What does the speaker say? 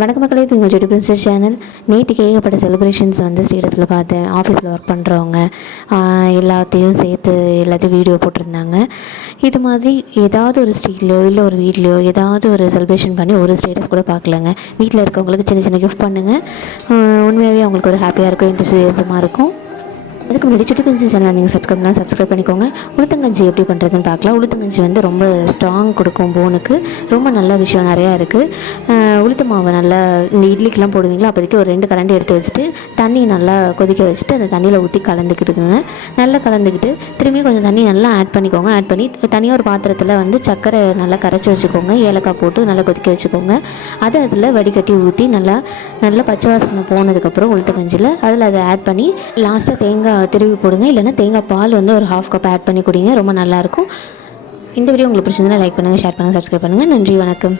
வணக்க மக்களே, இது உங்கள் ஜோடி பிரின்சஸ் சேனல். நேற்றுக்கு ஏகப்பட்ட செலிப்ரேஷன்ஸ் வந்து ஸ்டேட்டஸில் பார்த்தேன். ஆஃபீஸில் ஒர்க் பண்ணுறவங்க எல்லாத்தையும் சேர்த்து எல்லாத்தையும் வீடியோ போட்டிருந்தாங்க. இது மாதிரி ஏதாவது ஒரு ஸ்ட்ரீட்லையோ இல்லை ஒரு வீட்லையோ ஏதாவது ஒரு செலிப்ரேஷன் பண்ணி ஒரு ஸ்டேட்டஸ் கூட பார்க்கலங்க. வீட்டில் இருக்கவங்களுக்கு சின்ன சின்ன கிஃப்ட் பண்ணுங்கள். உண்மையாகவே அவங்களுக்கு ஒரு ஹாப்பியாக இருக்கும், எந்தூசியமாக இருக்கும். அதுக்கு முன்னாடி சுட்டி பிரின்சஸ் சேனல் நீங்கள் சப்ஸ்கிரைப் பண்ணிக்கோங்க. உளுத்தங்கஞ்சி எப்படி பண்ணுறதுன்னு பார்க்கலாம். உளுத்தங்கஞ்சி வந்து ரொம்ப ஸ்ட்ராங் கொடுக்கும் போனுக்கு. ரொம்ப நல்ல விஷயம் நிறையா இருக்குது. உளுத்த மாவை நல்லா இந்த இட்லிக்கெலாம் போடுவீங்களா, அப்போதைக்கு ஒரு 2 கரண்டி எடுத்து வச்சுட்டு தண்ணி நல்லா கொதிக்க வச்சுட்டு அந்த தண்ணியில் ஊற்றி கலந்துக்கிட்டுங்க. நல்லா கலந்துக்கிட்டு திரும்பி கொஞ்சம் தண்ணி நல்லா ஆட் பண்ணிக்கோங்க. ஆட் பண்ணி தனியாக ஒரு பாத்திரத்தில் வந்து சர்க்கரை நல்லா கரைச்சி வச்சுக்கோங்க. ஏலக்காய் போட்டு நல்லா கொதிக்க வச்சுக்கோங்க. அதை அதில் வடிகட்டி ஊற்றி நல்லா பச்சை வாசனை போனதுக்கப்புறம் உளுத்தங்கஞ்சியில் அதில் அதை ஆட் பண்ணி லாஸ்ட்டாக தேங்காய் திருவி போடுங்க. இல்லைனா தேங்காய் பால் வந்து ஒரு 1/2 கப் ஆட் பண்ணி குடிங்க. ரொம்ப நல்லாயிருக்கும். இந்த வீடியோ உங்களுக்கு பிடிச்சிருந்தா லைக் பண்ணுங்கள், ஷேர் பண்ணுங்கள், சப்ஸ்கிரைப் பண்ணுங்கள். நன்றி, வணக்கம்.